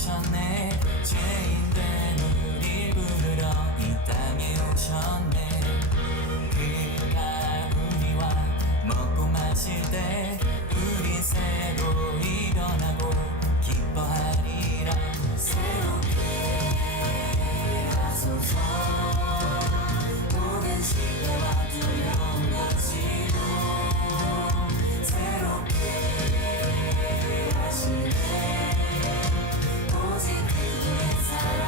오셨네. 죄인된 우릴 부르러 이 땅에 오셨네. 그가 우리와 먹고 마실 때 우리 새로이 변하고 기뻐하리라. 새롭게 하소서. 모든 시대와 두려움 거치고 새롭게 하시네. 오직 그분의 사랑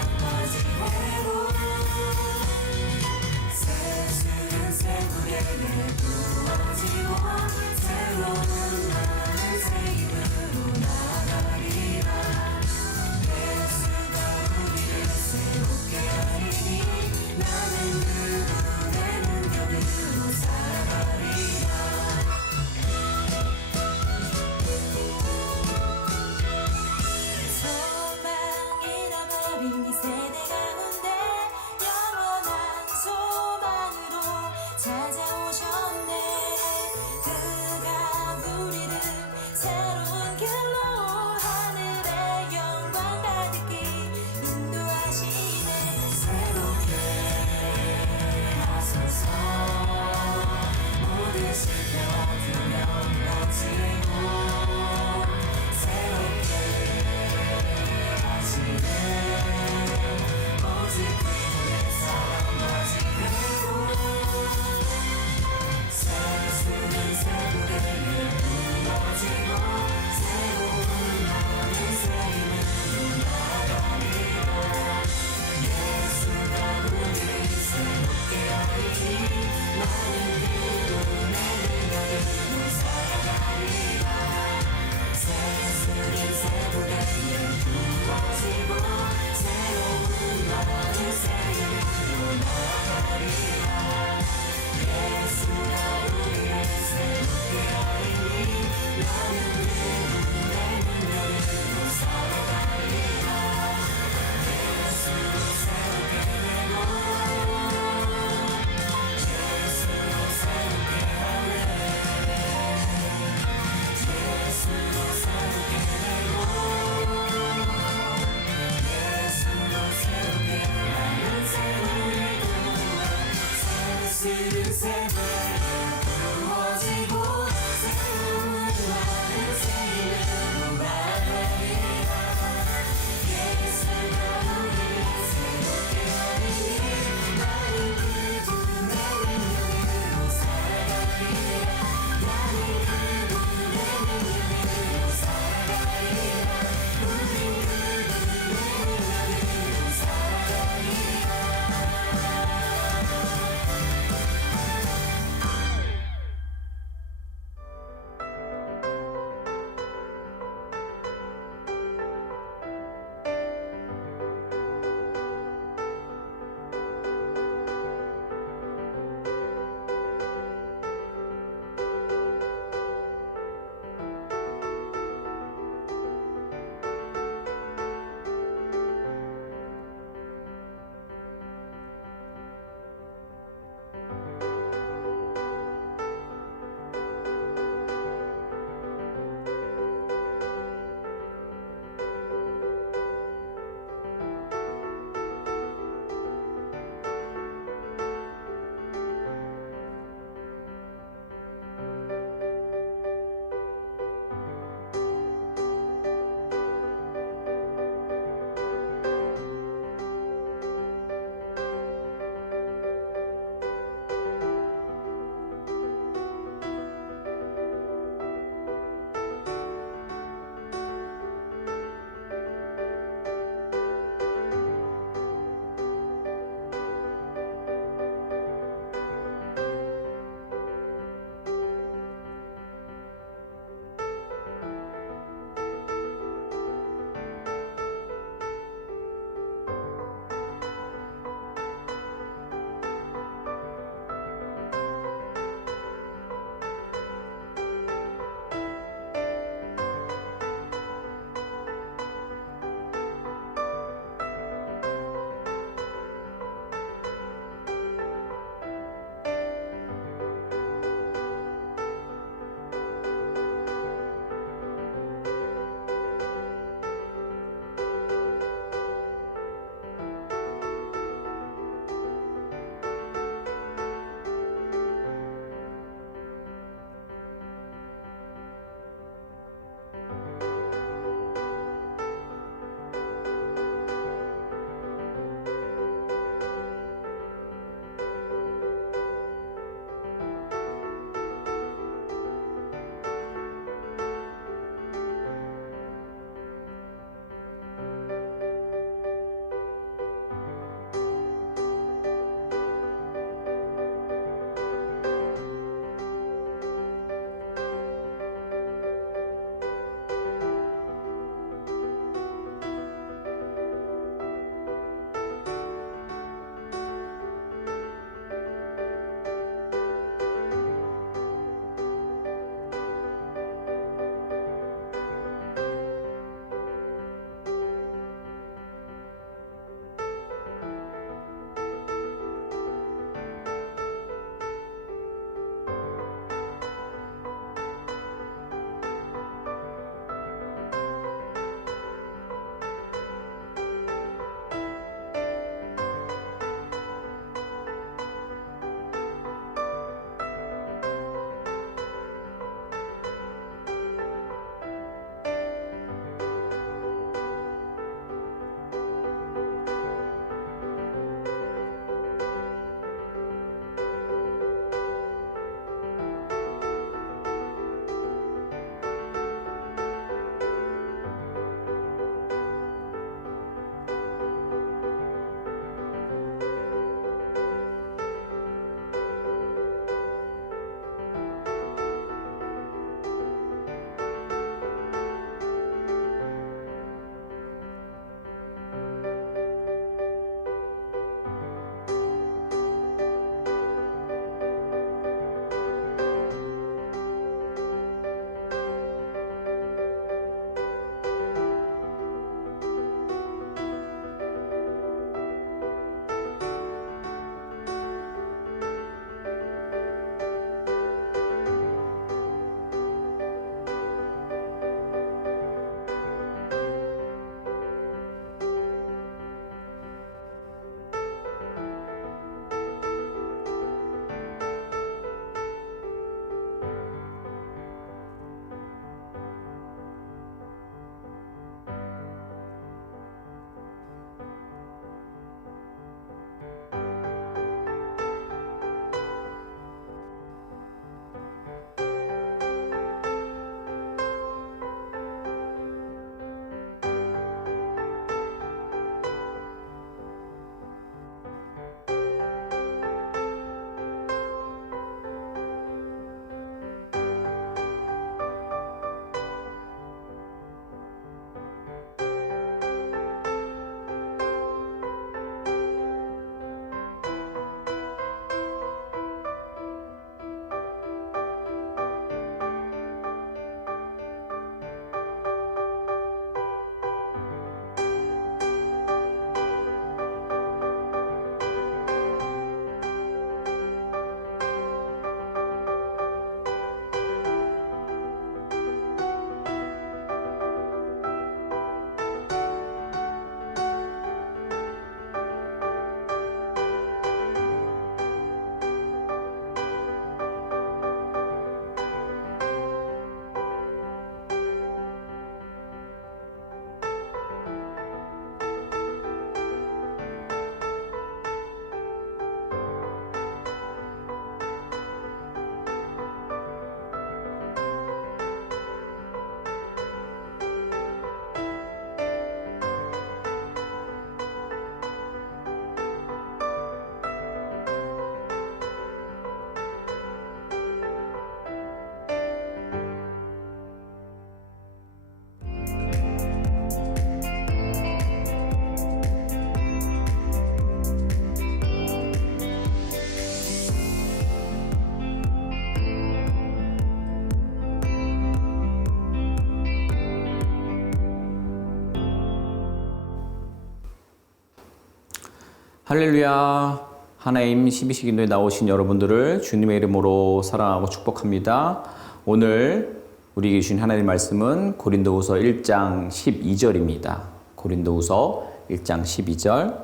할렐루야. 하나님 12시기도에 나오신 여러분들을 주님의 이름으로 사랑하고 축복합니다. 오늘 우리에게 주신 하나님의 말씀은 고린도후서 1장 12절입니다. 고린도후서 1장 12절.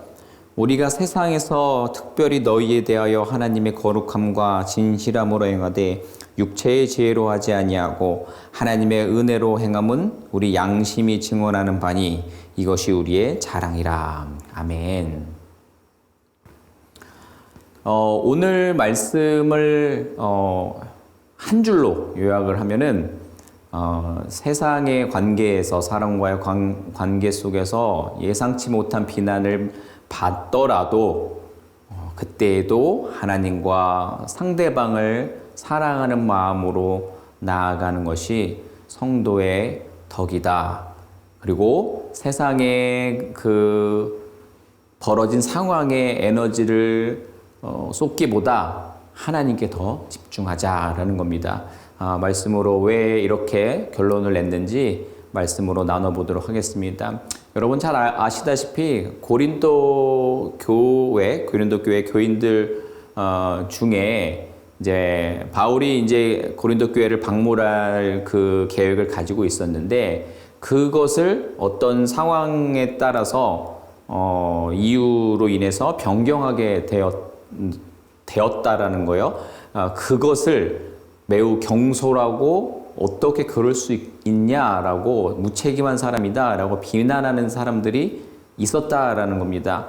우리가 세상에서 특별히 너희에 대하여 하나님의 거룩함과 진실함으로 행하되 육체의 지혜로 하지 아니하고 하나님의 은혜로 행함은 우리 양심이 증언하는 바니 이것이 우리의 자랑이라. 아멘. 오늘 말씀을 한 줄로 요약을 하면은 세상의 관계에서 사람과의 관계 속에서 예상치 못한 비난을 받더라도 그때에도 하나님과 상대방을 사랑하는 마음으로 나아가는 것이 성도의 덕이다. 그리고 세상에 그 벌어진 상황의 에너지를 쏟기보다 하나님께 더 집중하자라는 겁니다. 말씀으로 왜 이렇게 결론을 냈는지 말씀으로 나눠보도록 하겠습니다. 여러분 잘 아시다시피 고린도 교회 교인들 중에 이제 바울이 이제 고린도 교회를 방문할 그 계획을 가지고 있었는데 그것을 어떤 상황에 따라서 이유로 인해서 변경하게 되었다라는 거요. 그것을 매우 경솔하고 어떻게 그럴 수 있냐라고 무책임한 사람이다라고 비난하는 사람들이 있었다라는 겁니다.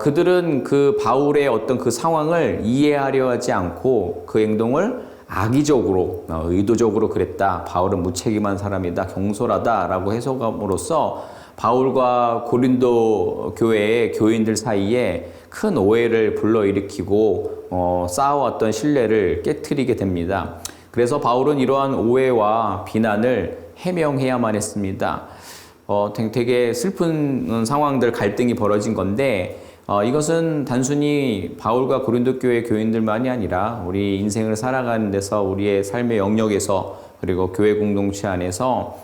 그들은 그 바울의 어떤 그 상황을 이해하려 하지 않고 그 행동을 악의적으로 의도적으로 그랬다. 바울은 무책임한 사람이다. 경솔하다라고 해석함으로써 바울과 고린도 교회의 교인들 사이에 큰 오해를 불러일으키고 쌓아왔던 신뢰를 깨트리게 됩니다. 그래서 바울은 이러한 오해와 비난을 해명해야만 했습니다. 되게 슬픈 상황들, 갈등이 벌어진 건데 이것은 단순히 바울과 고린도 교회 교인들만이 아니라 우리 인생을 살아가는 데서 우리의 삶의 영역에서 그리고 교회 공동체 안에서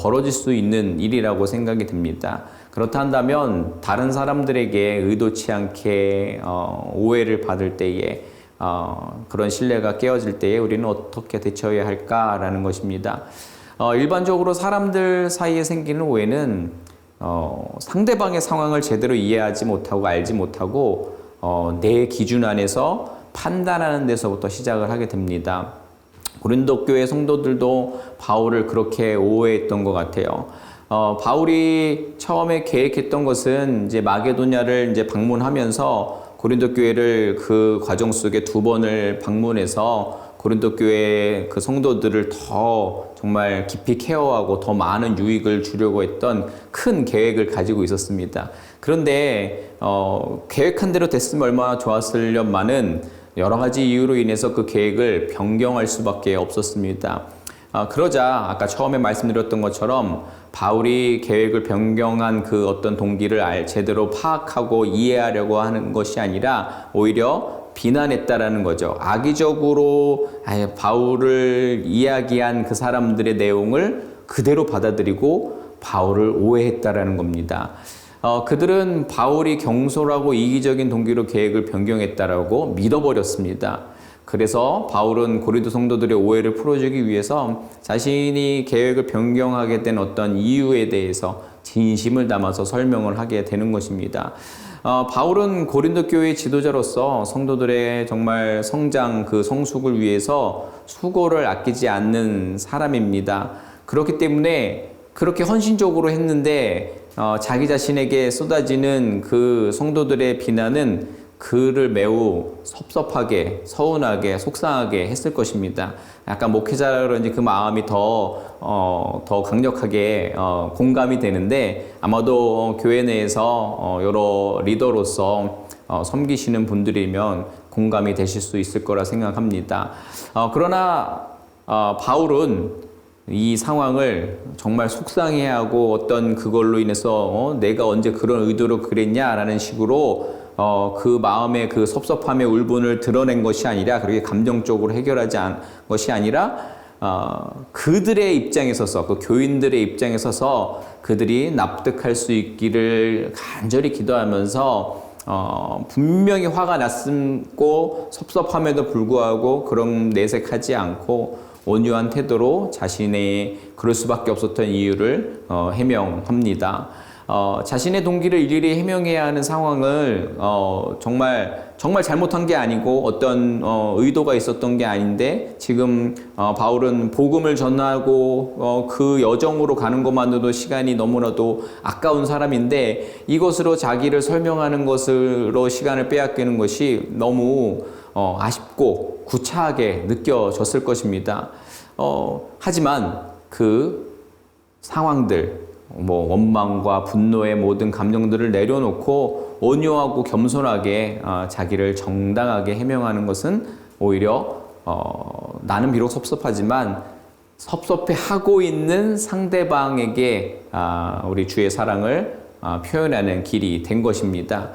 벌어질 수 있는 일이라고 생각이 듭니다. 그렇다 한다면 다른 사람들에게 의도치 않게 오해를 받을 때에 그런 신뢰가 깨어질 때에 우리는 어떻게 대처해야 할까라는 것입니다. 일반적으로 사람들 사이에 생기는 오해는 상대방의 상황을 제대로 이해하지 못하고 알지 못하고 내 기준 안에서 판단하는 데서부터 시작을 하게 됩니다. 고린도 교회 성도들도 바울을 그렇게 오해했던 것 같아요. 바울이 처음에 계획했던 것은 이제 마게도냐를 이제 방문하면서 고린도 교회를 그 과정 속에 2번을 방문해서 고린도 교회 그 성도들을 더 정말 깊이 케어하고 더 많은 유익을 주려고 했던 큰 계획을 가지고 있었습니다. 그런데 계획한 대로 됐으면 얼마나 좋았으련만은 여러 가지 이유로 인해서 그 계획을 변경할 수밖에 없었습니다. 그러자 아까 처음에 말씀드렸던 것처럼 바울이 계획을 변경한 그 어떤 동기를 제대로 파악하고 이해하려고 하는 것이 아니라 오히려 비난했다라는 거죠. 악의적으로 바울을 이야기한 그 사람들의 내용을 그대로 받아들이고 바울을 오해했다라는 겁니다. 그들은 바울이 경솔하고 이기적인 동기로 계획을 변경했다라고 믿어버렸습니다. 그래서 바울은 고린도 성도들의 오해를 풀어주기 위해서 자신이 계획을 변경하게 된 어떤 이유에 대해서 진심을 담아서 설명을 하게 되는 것입니다. 바울은 고린도 교회의 지도자로서 성도들의 정말 성장, 그 성숙을 위해서 수고를 아끼지 않는 사람입니다. 그렇기 때문에 그렇게 헌신적으로 했는데 자기 자신에게 쏟아지는 그 성도들의 비난은 그를 매우 섭섭하게, 서운하게, 속상하게 했을 것입니다. 약간 목회자라 그런지 그 마음이 더 강력하게 공감이 되는데 아마도 교회 내에서 여러 리더로서 섬기시는 분들이면 공감이 되실 수 있을 거라 생각합니다. 그러나 바울은 이 상황을 정말 속상해하고 어떤 그걸로 인해서 내가 언제 그런 의도로 그랬냐라는 식으로 그 마음의 그 섭섭함의 울분을 드러낸 것이 아니라 그렇게 감정적으로 해결하지 않은 것이 아니라 그들의 입장에 서서 그 교인들의 입장에 서서 그들이 납득할 수 있기를 간절히 기도하면서 분명히 화가 났고 섭섭함에도 불구하고 그런 내색하지 않고 온유한 태도로 자신의 그럴 수밖에 없었던 이유를 해명합니다. 자신의 동기를 일일이 해명해야 하는 상황을 정말 잘못한 게 아니고 어떤 의도가 있었던 게 아닌데 지금 바울은 복음을 전하고 그 여정으로 가는 것만으로도 시간이 너무나도 아까운 사람인데 이것으로 자기를 설명하는 것으로 시간을 빼앗기는 것이 너무 아쉽고 구차하게 느껴졌을 것입니다. 하지만 그 상황들 원망과 분노의 모든 감정들을 내려놓고 온유하고 겸손하게 자기를 정당하게 해명하는 것은 오히려 나는 비록 섭섭하지만 섭섭해하고 있는 상대방에게 우리 주의 사랑을 표현하는 길이 된 것입니다.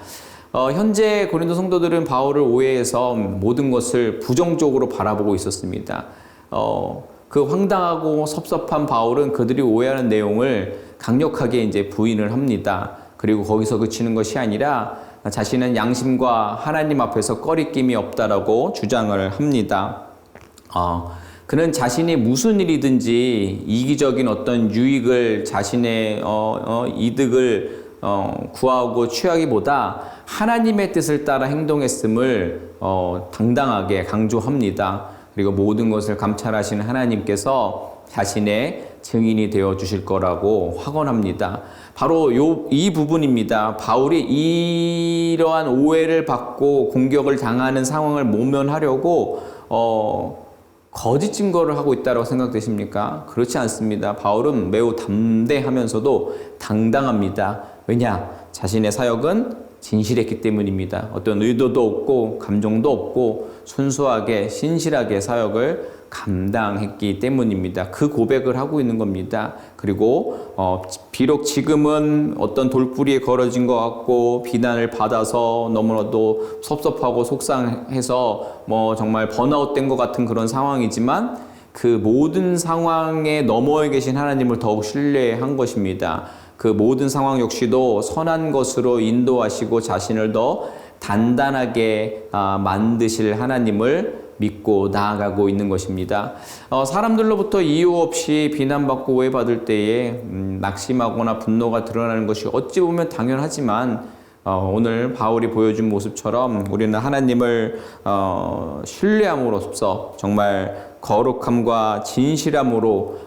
현재 고린도 성도들은 바울을 오해해서 모든 것을 부정적으로 바라보고 있었습니다. 그 황당하고 섭섭한 바울은 그들이 오해하는 내용을 강력하게 이제 부인을 합니다. 그리고 거기서 그치는 것이 아니라 자신은 양심과 하나님 앞에서 꺼리낌이 없다라고 주장을 합니다. 그는 자신이 무슨 일이든지 이기적인 어떤 유익을 자신의 이득을 구하고 취하기보다 하나님의 뜻을 따라 행동했음을 당당하게 강조합니다. 그리고 모든 것을 감찰하시는 하나님께서 자신의 증인이 되어 주실 거라고 확언합니다. 바로 이 부분입니다. 바울이 이러한 오해를 받고 공격을 당하는 상황을 모면하려고 거짓 증거를 하고 있다고 생각되십니까? 그렇지 않습니다. 바울은 매우 담대하면서도 당당합니다. 왜냐? 자신의 사역은 진실했기 때문입니다. 어떤 의도도 없고 감정도 없고 순수하게 신실하게 사역을 감당했기 때문입니다. 그 고백을 하고 있는 겁니다. 그리고 비록 지금은 어떤 돌부리에 걸어진 것 같고 비난을 받아서 너무나도 섭섭하고 속상해서 정말 번아웃된 것 같은 그런 상황이지만 그 모든 상황에 너머에 계신 하나님을 더욱 신뢰한 것입니다. 그 모든 상황 역시도 선한 것으로 인도하시고 자신을 더 단단하게 만드실 하나님을 믿고 나아가고 있는 것입니다. 사람들로부터 이유 없이 비난받고 오해받을 때에 낙심하거나 분노가 드러나는 것이 어찌 보면 당연하지만 오늘 바울이 보여준 모습처럼 우리는 하나님을 신뢰함으로써 정말 거룩함과 진실함으로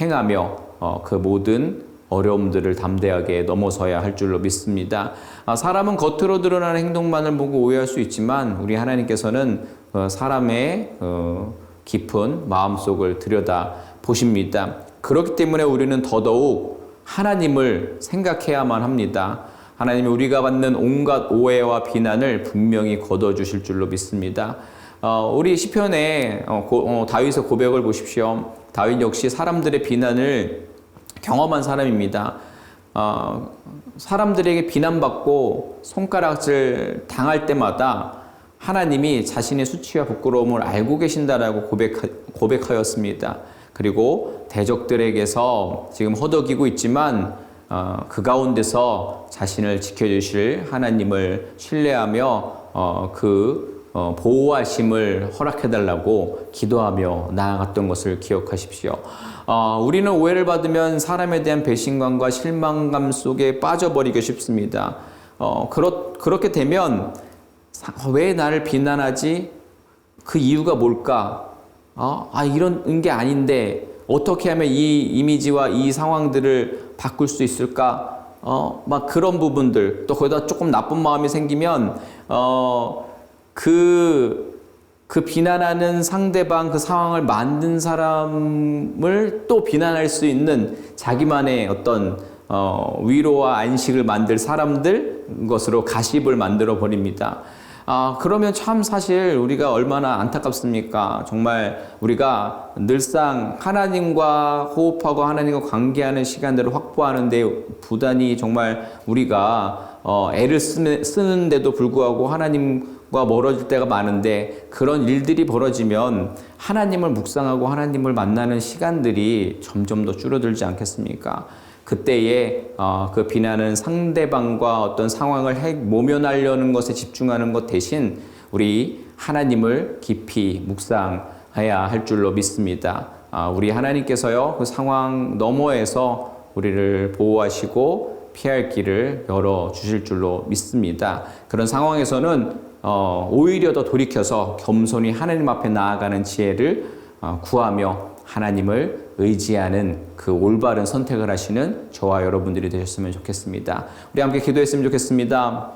행하며 그 모든 어려움들을 담대하게 넘어서야 할 줄로 믿습니다. 사람은 겉으로 드러나는 행동만을 보고 오해할 수 있지만 우리 하나님께서는 사람의 깊은 마음속을 들여다 보십니다. 그렇기 때문에 우리는 더더욱 하나님을 생각해야만 합니다. 하나님이 우리가 받는 온갖 오해와 비난을 분명히 거둬주실 줄로 믿습니다. 우리 시편에 다윗의 고백을 보십시오. 다윗 역시 사람들의 비난을 경험한 사람입니다. 사람들에게 비난받고 손가락질 당할 때마다 하나님이 자신의 수치와 부끄러움을 알고 계신다라고 고백하였습니다. 그리고 대적들에게서 지금 허덕이고 있지만 그 가운데서 자신을 지켜주실 하나님을 신뢰하며 보호하심을 허락해달라고 기도하며 나아갔던 것을 기억하십시오. 우리는 오해를 받으면 사람에 대한 배신감과 실망감 속에 빠져버리기 쉽습니다. 그렇게 되면 왜 나를 비난하지? 그 이유가 뭘까? 이런 게 아닌데 어떻게 하면 이 이미지와 이 상황들을 바꿀 수 있을까? 막 그런 부분들 또 거기다 조금 나쁜 마음이 생기면 그 비난하는 상대방 그 상황을 만든 사람을 또 비난할 수 있는 자기만의 어떤 위로와 안식을 만들 사람들 것으로 가십을 만들어 버립니다. 그러면 참 사실 우리가 얼마나 안타깝습니까? 정말 우리가 늘상 하나님과 호흡하고 하나님과 관계하는 시간들을 확보하는데 부단히 정말 우리가 애를 쓰는데도 불구하고 하나님과 멀어질 때가 많은데 그런 일들이 벌어지면 하나님을 묵상하고 하나님을 만나는 시간들이 점점 더 줄어들지 않겠습니까? 그때에 그 비난은 상대방과 어떤 상황을 모면하려는 것에 집중하는 것 대신 우리 하나님을 깊이 묵상해야 할 줄로 믿습니다. 우리 하나님께서요, 그 상황 너머에서 우리를 보호하시고 피할 길을 열어주실 줄로 믿습니다. 그런 상황에서는 오히려 더 돌이켜서 겸손히 하나님 앞에 나아가는 지혜를 구하며 하나님을 의지하는 그 올바른 선택을 하시는 저와 여러분들이 되셨으면 좋겠습니다. 우리 함께 기도했으면 좋겠습니다.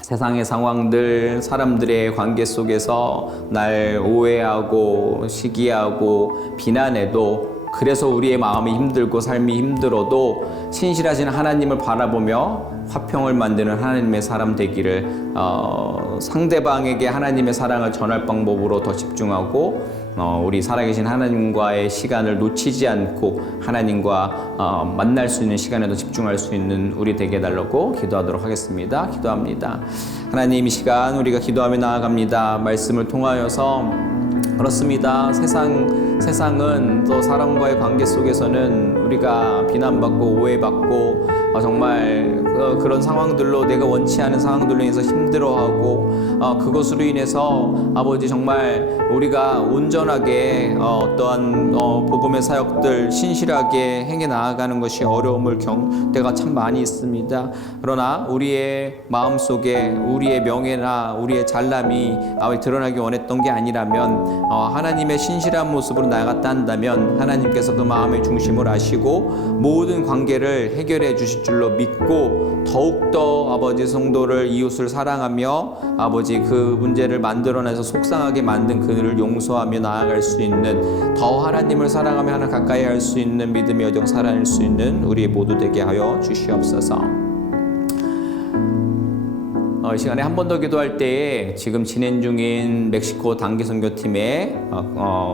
세상의 상황들, 사람들의 관계 속에서 날 오해하고 시기하고 비난해도, 그래서 우리의 마음이 힘들고 삶이 힘들어도 신실하신 하나님을 바라보며 화평을 만드는 하나님의 사람 되기를, 상대방에게 하나님의 사랑을 전할 방법으로 더 집중하고 우리 살아계신 하나님과의 시간을 놓치지 않고 하나님과 만날 수 있는 시간에도 집중할 수 있는 우리 되게 해달라고 기도하도록 하겠습니다. 기도합니다. 하나님, 이 시간 우리가 기도하며 나아갑니다. 말씀을 통하여서 그렇습니다. 세상은 또 사람과의 관계 속에서는 우리가 비난받고 오해받고 정말 그런 상황들로, 내가 원치 않은 상황들로 인해서 힘들어하고 그것으로 인해서 아버지 정말 우리가 온전하게 어떠한 복음의 사역들 신실하게 행해 나아가는 것이 어려움을 겪을 때가 참 많이 있습니다. 그러나 우리의 마음속에 우리의 명예나 우리의 잘남이 드러나기 원했던 게 아니라면 하나님의 신실한 모습으로 나아갔다 한다면 하나님께서 그 마음의 중심을 아시고 모든 관계를 해결해 주실 줄로 믿고, 더욱더 아버지 성도를, 이웃을 사랑하며 아버지 그 문제를 만들어내서 속상하게 만든 그들을 용서하며 나아갈 수 있는, 더 하나님을 사랑하며 하나 가까이 할 수 있는 믿음의 여정 살아낼 수 있는 우리 모두 되게 하여 주시옵소서. 이 시간에 한 번 더 기도할 때에 지금 진행 중인 멕시코 단기 선교팀의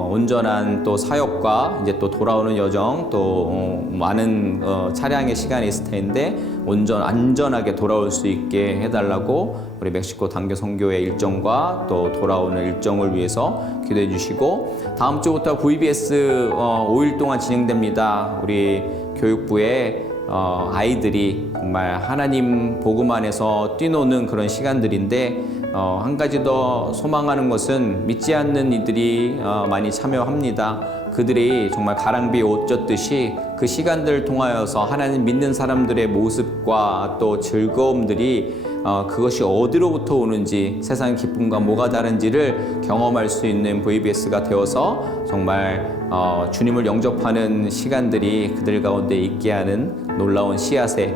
온전한 또 사역과 이제 또 돌아오는 여정, 또 많은 차량의 시간이 있을 텐데 안전하게 돌아올 수 있게 해달라고 우리 멕시코 단기 선교의 일정과 또 돌아오는 일정을 위해서 기도해 주시고, 다음 주부터 VBS 5일 동안 진행됩니다. 우리 교육부에 아이들이 정말 하나님 복음 안에서 뛰노는 그런 시간들인데, 한 가지 더 소망하는 것은 믿지 않는 이들이 많이 참여합니다. 그들이 정말 가랑비에 옷 젖듯이 그 시간들을 통하여서 하나님 믿는 사람들의 모습과 또 즐거움들이 그것이 어디로부터 오는지, 세상의 기쁨과 뭐가 다른지를 경험할 수 있는 VBS가 되어서 정말 주님을 영접하는 시간들이 그들 가운데 있게 하는 놀라운 씨앗의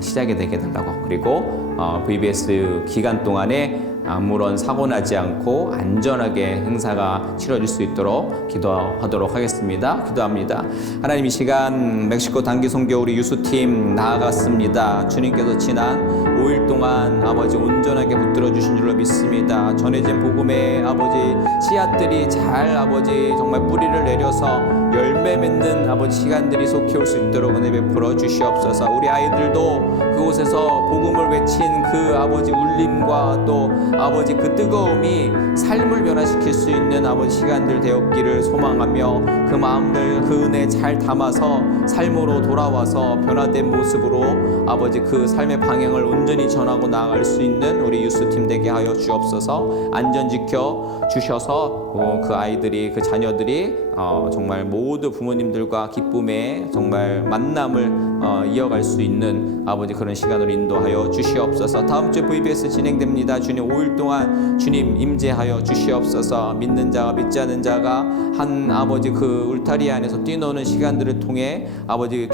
시작이 되게 해달라고, 그리고 VBS 기간 동안에 아무런 사고 나지 않고 안전하게 행사가 치러질 수 있도록 기도하도록 하겠습니다. 기도합니다. 하나님, 이 시간 멕시코 단기 선교 우리 유수팀 나아갔습니다. 주님께서 지난 5일 동안 아버지 온전하게 붙들어 주신 줄로 믿습니다. 전해진 복음의 아버지 씨앗들이 잘 아버지 정말 뿌리를 내려서 열매 맺는 아버지 시간들이 속히 올 수 있도록 은혜 베풀어 주시옵소서. 우리 아이들도 그곳에서 복음을 외친 그 아버지 울림과 또 아버지 그 뜨거움이 삶을 변화시킬 수 있는 아버지 시간들 되었기를 소망하며, 그 마음들 그 은혜 잘 담아서 삶으로 돌아와서 변화된 모습으로 아버지 그 삶의 방향을 온전히 전하고 나아갈 수 있는 우리 유스팀 되게 하여 주옵소서. 안전 지켜 주셔서 그 아이들이, 그 자녀들이 정말 모두 부모님들과 기쁨의 정말 만남을 이어갈 수 있는 아버지 그런 시간을 인도하여 주시옵소서. 다음 주 VBS 진행됩니다. 주님 5일 동안 주님 임재하여 주시옵소서. 믿는 자가 믿지 않는 자가 한 아버지 그 울타리 안에서 뛰노는 시간들을 통해 아버지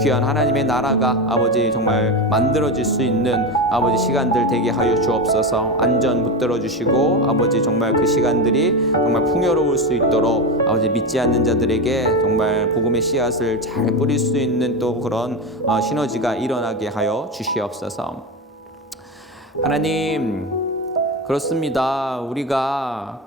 귀한 하나님의 나라가 아버지 정말 만들어질 수 있는 아버지 시간들 되게 하여 주옵소서. 안전 붙들어 주시고 아버지 정말 그 시간들이 정말 풍요로울 수 있도록 아버지 믿지 않는 자들에게 정말 복음의 씨앗을 잘 뿌릴 수 있는 또 그런 시너지가 일어나게 하여 주시옵소서. 하나님, 그렇습니다. 우리가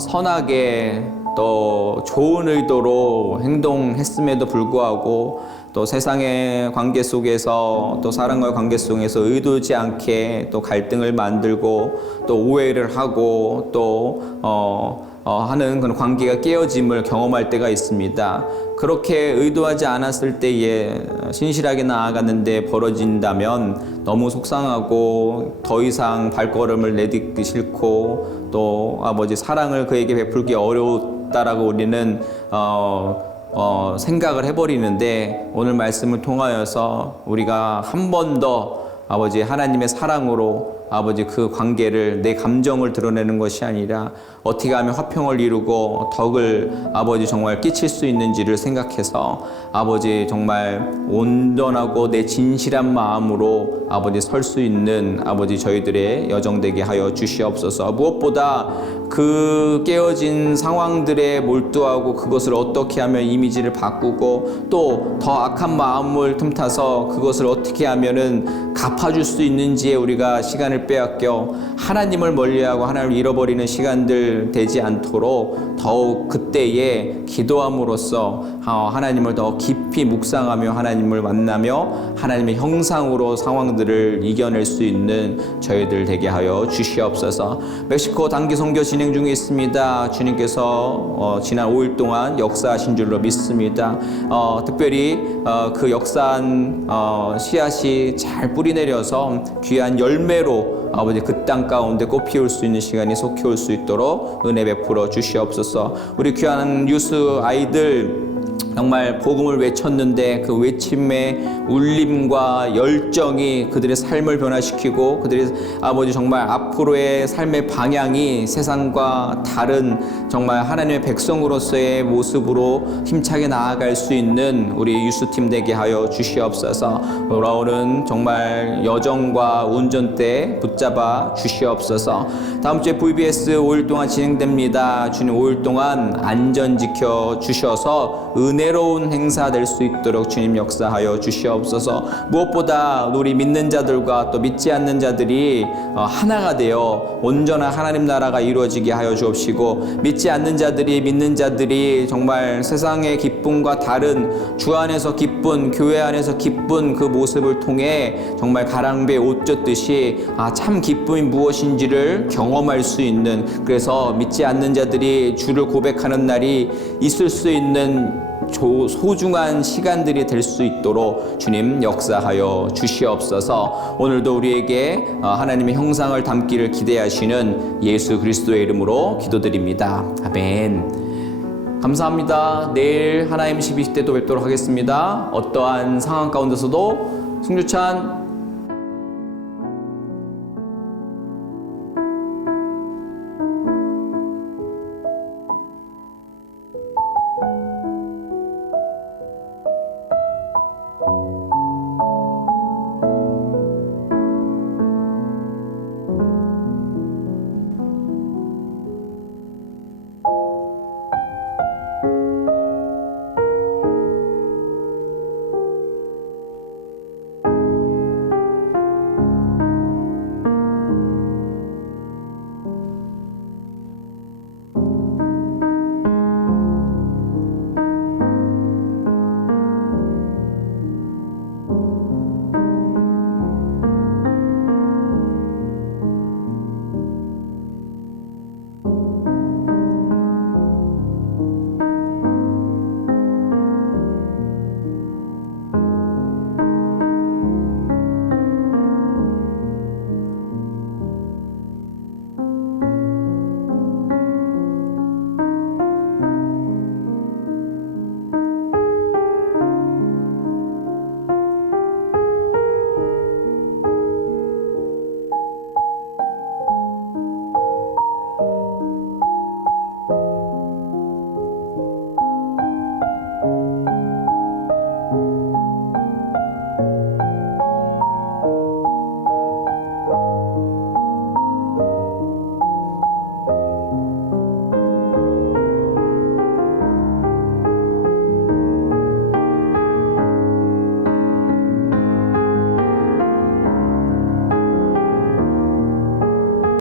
선하게 또 좋은 의도로 행동했음에도 불구하고 또 세상의 관계 속에서 또 사람과의 관계 속에서 의도치 않게 또 갈등을 만들고 또 오해를 하고 또 하는 그런 관계가 깨어짐을 경험할 때가 있습니다. 그렇게 의도하지 않았을 때에 신실하게 나아갔는데 벌어진다면 너무 속상하고 더 이상 발걸음을 내딛기 싫고 또 아버지 사랑을 그에게 베풀기 어려웠다라고 우리는 생각을 해버리는데, 오늘 말씀을 통하여서 우리가 한 번 더 아버지 하나님의 사랑으로 아버지 그 관계를, 내 감정을 드러내는 것이 아니라 어떻게 하면 화평을 이루고 덕을 아버지 정말 끼칠 수 있는지를 생각해서 아버지 정말 온전하고 내 진실한 마음으로 아버지 설 수 있는 아버지 저희들의 여정 되게 하여 주시옵소서. 무엇보다 그 깨어진 상황들에 몰두하고 그것을 어떻게 하면 이미지를 바꾸고 또 더 악한 마음을 틈타서 그것을 어떻게 하면은 갚아줄 수 있는지에 우리가 시간을 빼앗겨 하나님을 멀리하고 하나님을 잃어버리는 시간들 되지 않도록 더욱 그때에 기도함으로써 하나님을 더 깊이 묵상하며 하나님을 만나며 하나님의 형상으로 상황들을 이겨낼 수 있는 저희들 되게 하여 주시옵소서. 멕시코 단기 선교 진행 중에 있습니다. 주님께서 지난 5일 동안 역사하신 줄로 믿습니다. 특별히 그 역사한 씨앗이 잘 뿌리내려서 귀한 열매로 아버지 그 땅 가운데 꽃 피울 수 있는 시간이 속히 올 수 있도록 은혜 베풀어 주시옵소서. 우리 귀한 유스 아이들 정말 복음을 외쳤는데 그 외침의 울림과 열정이 그들의 삶을 변화시키고 그들의 아버지 정말 앞으로의 삶의 방향이 세상과 다른 정말 하나님의 백성으로서의 모습으로 힘차게 나아갈 수 있는 우리 유스팀 되게 하여 주시옵소서. 돌아오는 정말 여정과 운전대 붙잡아 주시옵소서. 다음 주에 VBS 5일 동안 진행됩니다. 주님 5일 동안 안전 지켜 주셔서 은혜로운 행사 될 수 있도록 주님 역사하여 주시옵소서. 무엇보다 우리 믿는 자들과 또 믿지 않는 자들이 하나가 되어 온전한 하나님 나라가 이루어지게 하여 주옵시고, 믿지 않는 자들이 믿는 자들이 정말 세상의 기쁨과 다른 주 안에서 기쁜, 교회 안에서 기쁜 그 모습을 통해 정말 가랑비에 옷 젖듯이 참 기쁨이 무엇인지를 경험할 수 있는, 그래서 믿지 않는 자들이 주를 고백하는 날이 있을 수 있는 소중한 시간들이 될 수 있도록 주님 역사하여 주시옵소서. 오늘도 우리에게 하나님의 형상을 담기를 기대하시는 예수 그리스도의 이름으로 기도드립니다. 아멘. 감사합니다. 내일 하나님 12시 때 또 뵙도록 하겠습니다. 어떠한 상황 가운데서도 승주찬